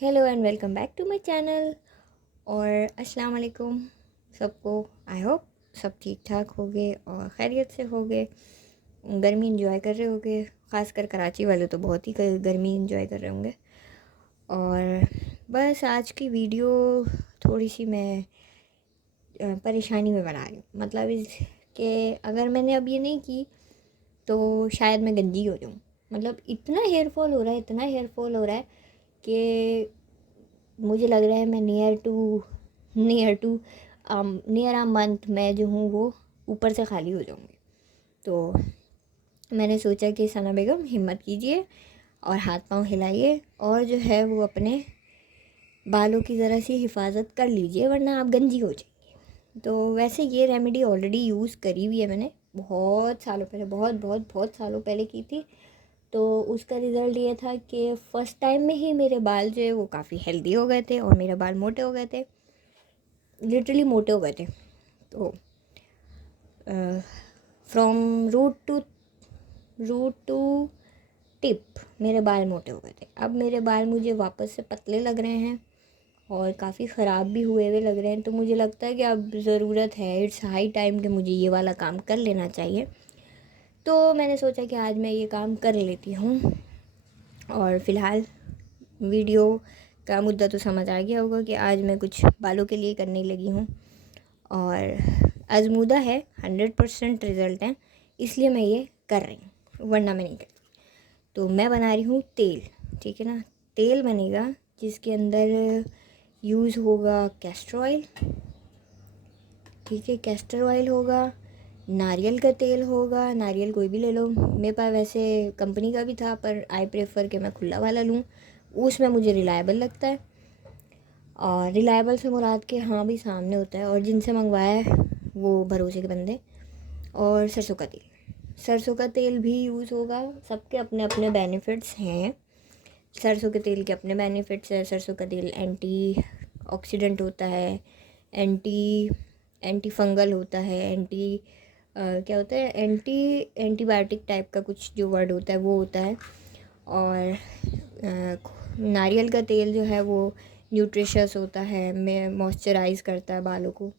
Hello and welcome back to my channel. और अस्सलाम वालेकुम सबको। आई होप सब ठीक ठाक होगे और खैरियत से होगे, गर्मी इंजॉय कर रहे होगे। ख़ासकर कराची वाले तो बहुत ही गर्मी इंजॉय कर रहे होंगे। और बस आज की वीडियो थोड़ी सी मैं परेशानी में बना रही हूँ। मतलब इस कि अगर मैंने अब ये नहीं की तो शायद मैं गंजी हो जाऊँ। मतलब इतना हेयर फॉल हो रहा है, इतना हेयर फॉल हो रहा है कि मुझे लग रहा है मैं नियर अ मंथ मैं जो हूँ वो ऊपर से खाली हो जाऊँगी। तो मैंने सोचा कि सना बेगम हिम्मत कीजिए और हाथ पांव हिलाइए और जो है वो अपने बालों की ज़रा सी हिफाजत कर लीजिए, वरना आप गंजी हो जाएंगे। तो वैसे ये रेमेडी ऑलरेडी यूज़ करी हुई है मैंने बहुत सालों पहले, बहुत बहुत बहुत सालों पहले की थी। तो उसका रिज़ल्ट ये था कि फ़र्स्ट टाइम में ही मेरे बाल जो है वो काफ़ी हेल्दी हो गए थे और मेरे बाल मोटे हो गए थे, लिटरली मोटे हो गए थे। तो फ्रॉम रूट टू टिप मेरे बाल मोटे हो गए थे। अब मेरे बाल मुझे वापस से पतले लग रहे हैं और काफ़ी ख़राब भी हुए हुए लग रहे हैं। तो मुझे लगता है कि अब ज़रूरत है, इट्स हाई टाइम कि मुझे ये वाला काम कर लेना चाहिए। तो मैंने सोचा कि आज मैं ये काम कर लेती हूँ। और फ़िलहाल वीडियो का मुद्दा तो समझ आ गया होगा कि आज मैं कुछ बालों के लिए करने लगी हूँ और आजमूदा है, 100% रिज़ल्ट है, इसलिए मैं ये कर रही हूँ, वरना मैं नहीं करती। तो मैं बना रही हूँ तेल, ठीक है ना। तेल बनेगा जिसके अंदर यूज़ होगा कैस्टर ऑयल, ठीक है। कैस्टर ऑयल होगा, नारियल का तेल होगा, नारियल कोई भी ले लो। मेरे पास वैसे कंपनी का भी था पर आई प्रेफर कि मैं खुला वाला लूँ, उसमें मुझे रिलायबल लगता है। और रिलायबल से मुराद के हाँ भी सामने होता है और जिनसे मंगवाया है वो भरोसे के बंदे। और सरसों का तेल, सरसों का तेल भी यूज़ होगा। सबके अपने अपने बेनिफिट्स हैं। सरसों के तेल के अपने बेनिफिट्स हैं। सरसों का तेल एंटी ऑक्सीडेंट होता है, एंटी एंटी फंगल होता है, क्या होता है, एंटीबायोटिक टाइप का कुछ जो वर्ड होता है वो होता है। और नारियल का तेल जो है वो न्यूट्रिशस होता है, में मॉइस्चराइज़ करता है बालों को।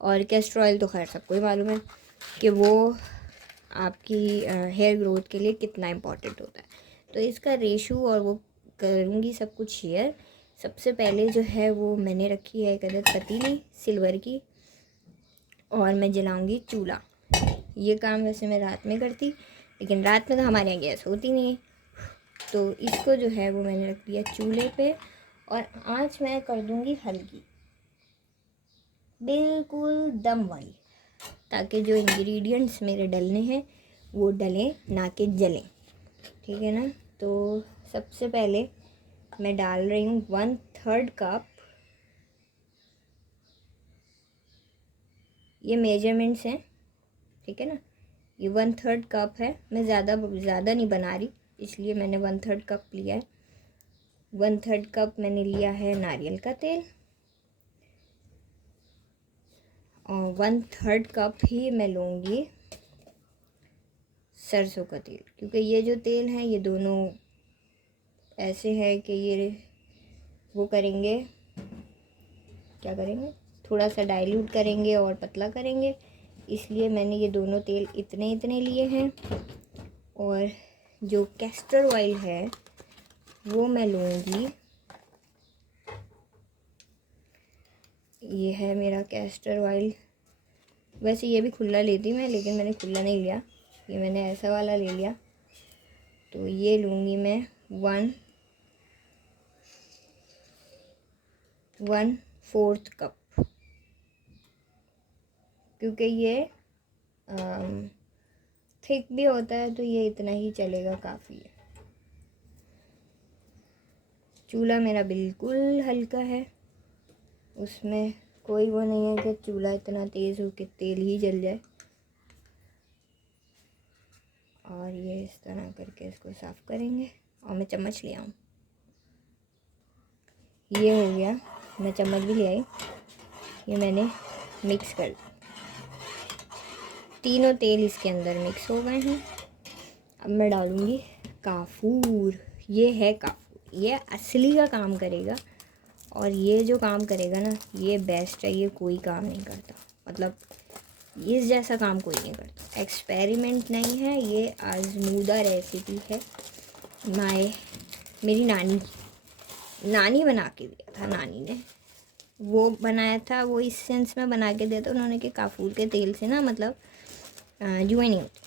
और कैस्टर ऑयल तो खैर सबको ही मालूम है कि वो आपकी हेयर ग्रोथ के लिए कितना इम्पोर्टेंट होता है। तो इसका रेशो और वो करूँगी सब कुछ शेयर। सबसे पहले जो है वो मैंने रखी है एक अदद पतीली सिल्वर की और मैं जलाऊँगी चूल्हा। ये काम वैसे मैं रात में करती, लेकिन रात में तो हमारे यहाँ गैस होती नहीं है। तो इसको जो है वो मैंने रख दिया चूल्हे पे और आँच मैं कर दूँगी हल्की, बिल्कुल दम वाली, ताकि जो इंग्रेडिएंट्स मेरे डलने हैं वो डलें ना कि जलें, ठीक है ना। तो सबसे पहले मैं डाल रही हूँ 1/3 कप। ये मेजरमेंट्स हैं, ठीक है ना। ये 1/3 कप है। मैं ज़्यादा नहीं बना रही, इसलिए मैंने 1/3 कप लिया है। 1/3 कप मैंने लिया है नारियल का तेल और 1/3 कप ही मैं लूँगी सरसों का तेल, क्योंकि ये जो तेल हैं ये दोनों ऐसे हैं कि ये वो करेंगे, क्या करेंगे, थोड़ा सा डाइल्यूट करेंगे और पतला करेंगे। इसलिए मैंने ये दोनों तेल इतने इतने लिए हैं। और जो कैस्टर ऑयल है वो मैं लूँगी, ये है मेरा कैस्टर ऑयल। वैसे ये भी खुला लेती मैं, लेकिन मैंने खुला नहीं लिया, ये मैंने ऐसा वाला ले लिया। तो ये लूँगी मैं 1/4 कप, क्योंकि ये थिक भी होता है तो ये इतना ही चलेगा, काफ़ी है। चूल्हा मेरा बिल्कुल हल्का है, उसमें कोई वो नहीं है कि चूल्हा इतना तेज़ हो कि तेल ही जल जाए। और ये इस तरह करके इसको साफ़ करेंगे और मैं चम्मच ले आऊँ। ये हो गया, मैं चम्मच भी ले आई। ये मैंने मिक्स कर दिया, तीनों तेल इसके अंदर मिक्स हो गए हैं। अब मैं डालूँगी काफूर। ये है काफूर, ये असली का काम करेगा, और ये जो काम करेगा ना ये बेस्ट है, ये कोई काम नहीं करता, मतलब इस जैसा काम कोई नहीं करता। एक्सपेरिमेंट नहीं है, ये आजमूदा रेसिपी है। मेरी नानी बना के दिया था, नानी ने वो बनाया था, वो इस सेंस में बना के दिया था उन्होंने कि काफूर के तेल से ना मतलब जुएँ नहीं होती।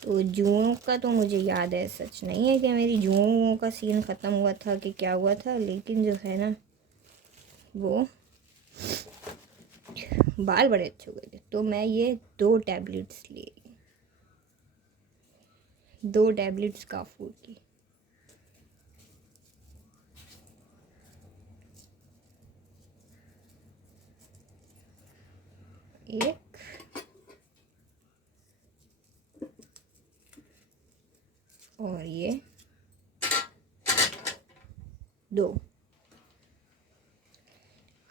तो जुओं का तो मुझे याद है, सच नहीं है कि मेरी जुओं का सीन ख़त्म हुआ था कि क्या हुआ था, लेकिन जो है ना वो बाल बड़े अच्छे हो गए थे। तो मैं ये 2 टैबलेट्स ले रही, 2 टैबलेट्स काफूर की। एक और ये 2।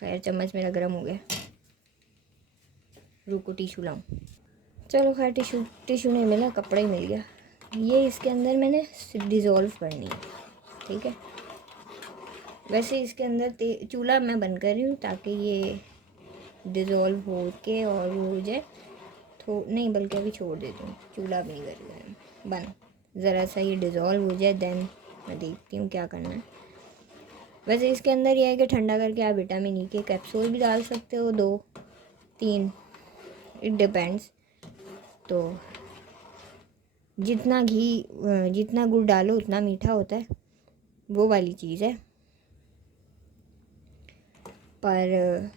खैर चम्मच मेरा गर्म हो गया, रुको टिशू लाऊं। चलो खैर टिशू नहीं मिला, कपड़ा ही मिल गया। ये इसके अंदर मैंने डिज़ोल्व करनी है, ठीक है। वैसे इसके अंदर चूल्हा मैं बंद कर रही हूँ ताकि ये डिज़ोल्व हो के और वो हो जाए। तो नहीं, बल्कि अभी छोड़ देती हूँ, चूल्हा भी नहीं कर रही है बंद, ज़रा सा ये डिज़ोल्व हो जाए, देन मैं देखती हूँ क्या करना है। वैसे इसके अंदर यह है कि ठंडा करके आप विटामिन ई के कैप्सूल भी डाल सकते हो, 2-3, इट डिपेंड्स। तो जितना गुड़ डालो उतना मीठा होता है, वो वाली चीज़ है। पर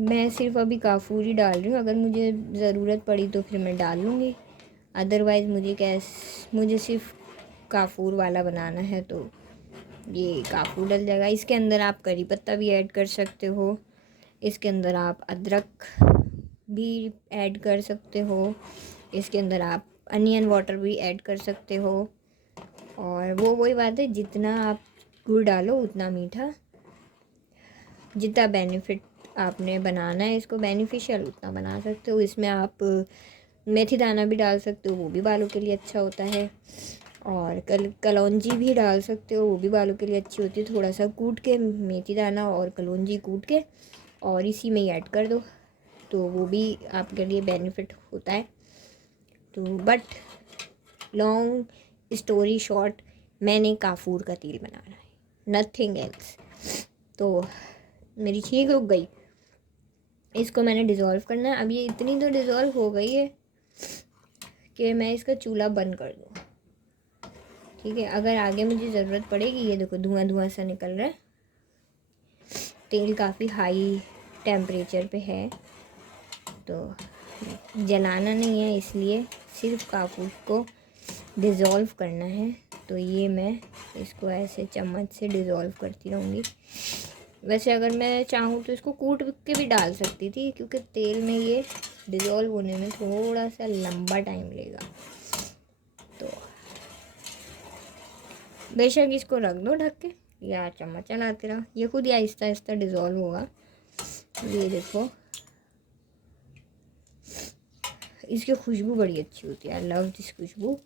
मैं सिर्फ अभी काफूर ही डाल रही हूँ, अगर मुझे ज़रूरत पड़ी तो फिर मैं डाल लूँगी, अदरवाइज़ मुझे सिर्फ काफूर वाला बनाना है तो ये काफूर डल जाएगा। इसके अंदर आप करी पत्ता भी ऐड कर सकते हो, इसके अंदर आप अदरक भी ऐड कर सकते हो, इसके अंदर आप अनियन वाटर भी ऐड कर सकते हो। और वो वही बात है, जितना आप गुड़ डालो उतना मीठा, जितना बेनिफिट आपने बनाना है इसको बेनिफिशियल उतना बना सकते हो। इसमें आप मेथी दाना भी डाल सकते हो, वो भी बालों के लिए अच्छा होता है। और कलौंजी भी डाल सकते हो, वो भी बालों के लिए अच्छी होती है। थोड़ा सा कूट के मेथी दाना और कलौंजी कूट के और इसी में ही ऐड कर दो, तो वो भी आपके लिए बेनिफिट होता है। तो बट लॉन्ग स्टोरी शॉर्ट, मैंने काफूर का तेल बनाना है, नथिंग एल्स। तो मेरी छींक रुक गई, इसको मैंने डिज़ोल्व करना है। अब ये इतनी तो डिज़ोल्व हो गई है कि मैं इसका चूल्हा बंद कर दूँ, ठीक है। अगर आगे मुझे ज़रूरत पड़ेगी, ये देखो धुआं धुआं सा निकल रहा है, तेल काफ़ी हाई टेम्परेचर पे है, तो जलाना नहीं है, इसलिए सिर्फ काफूर को डिज़ोल्व करना है। तो ये मैं इसको ऐसे चम्मच से डिज़ोल्व करती रहूँगी। वैसे अगर मैं चाहूँ तो इसको कूट के भी डाल सकती थी, क्योंकि तेल में ये डिज़ोल्व होने में थोड़ा सा लंबा टाइम लेगा। तो बेशक इसको रख दो ढक के या चम्मच चलाते रहो, ये खुद ही आहिस्ता आहिस्ता डिज़ोल्व होगा। ये देखो, इसकी खुशबू बड़ी अच्छी होती है, आई लव दिस खुशबू।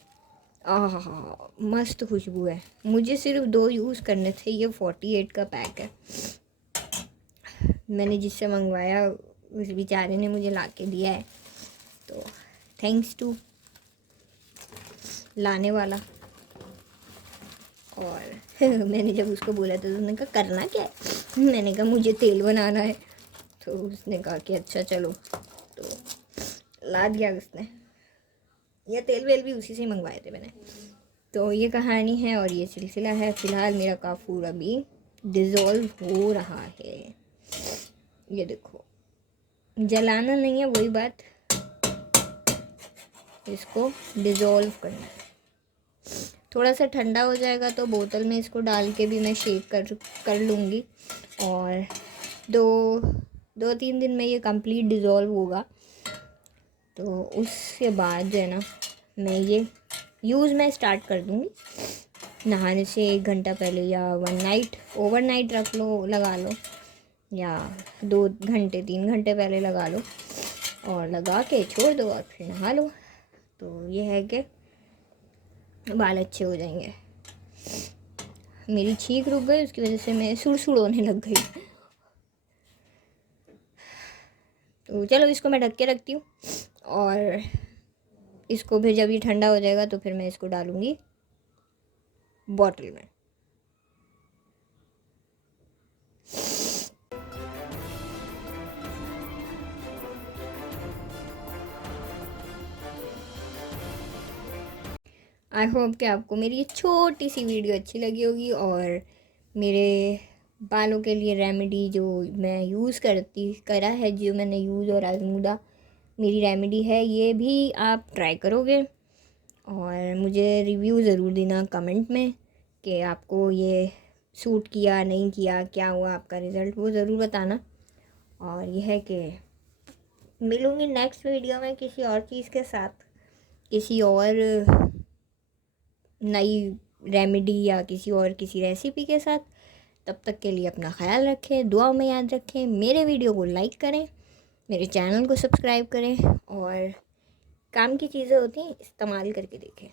आहा मस्त खुशबू है। मुझे सिर्फ 2 यूज़ करने थे, ये 48 का पैक है। मैंने जिससे मंगवाया उस बेचारे ने मुझे ला के दिया है, तो थैंक्स टू लाने वाला। और मैंने जब उसको बोला तो उसने कहा करना क्या है, मैंने कहा मुझे तेल बनाना है, तो उसने कहा कि अच्छा चलो, तो ला दिया उसने। ये तेल वेल भी उसी से ही मंगवाए थे मैंने। तो ये कहानी है और ये सिलसिला है। फ़िलहाल मेरा काफूर अभी डिज़ोल्व हो रहा है, ये देखो, जलाना नहीं है, वही बात, इसको डिज़ोल्व करना है। थोड़ा सा ठंडा हो जाएगा तो बोतल में इसको डाल के भी मैं शेक कर लूँगी, और 2-3 दिन में ये कंप्लीट डिज़ोल्व होगा। तो उसके बाद जो है ना, मैं ये यूज़ मैं स्टार्ट कर दूँगी नहाने से 1 घंटा पहले, या ओवरनाइट रख लो, लगा लो, या 2 घंटे 3 घंटे पहले लगा लो, और लगा के छोड़ दो और फिर नहा लो। तो ये है कि बाल अच्छे हो जाएंगे। मेरी छींक रुक गई, उसकी वजह से मैं सुड़ होने लग गई। तो चलो इसको मैं ढक के रखती हूँ, और इसको फिर जब ये ठंडा हो जाएगा तो फिर मैं इसको डालूँगी बॉटल में। आई होप कि आपको मेरी ये छोटी सी वीडियो अच्छी लगी होगी, और मेरे बालों के लिए रेमेडी जो मैं यूज़ करा है, जो मैंने यूज़ और आजमूदा मेरी रेमेडी है, ये भी आप ट्राई करोगे और मुझे रिव्यू ज़रूर देना कमेंट में कि आपको ये सूट किया नहीं किया, क्या हुआ आपका रिज़ल्ट, वो ज़रूर बताना। और यह है कि मिलूँगी नेक्स्ट वीडियो में किसी और चीज़ के साथ, किसी और नई रेमेडी या किसी रेसिपी के साथ। तब तक के लिए अपना ख्याल रखें, दुआ में याद रखें, मेरे वीडियो को लाइक करें, मेरे चैनल को सब्सक्राइब करें, और काम की चीज़ें होती हैं इस्तेमाल करके देखें।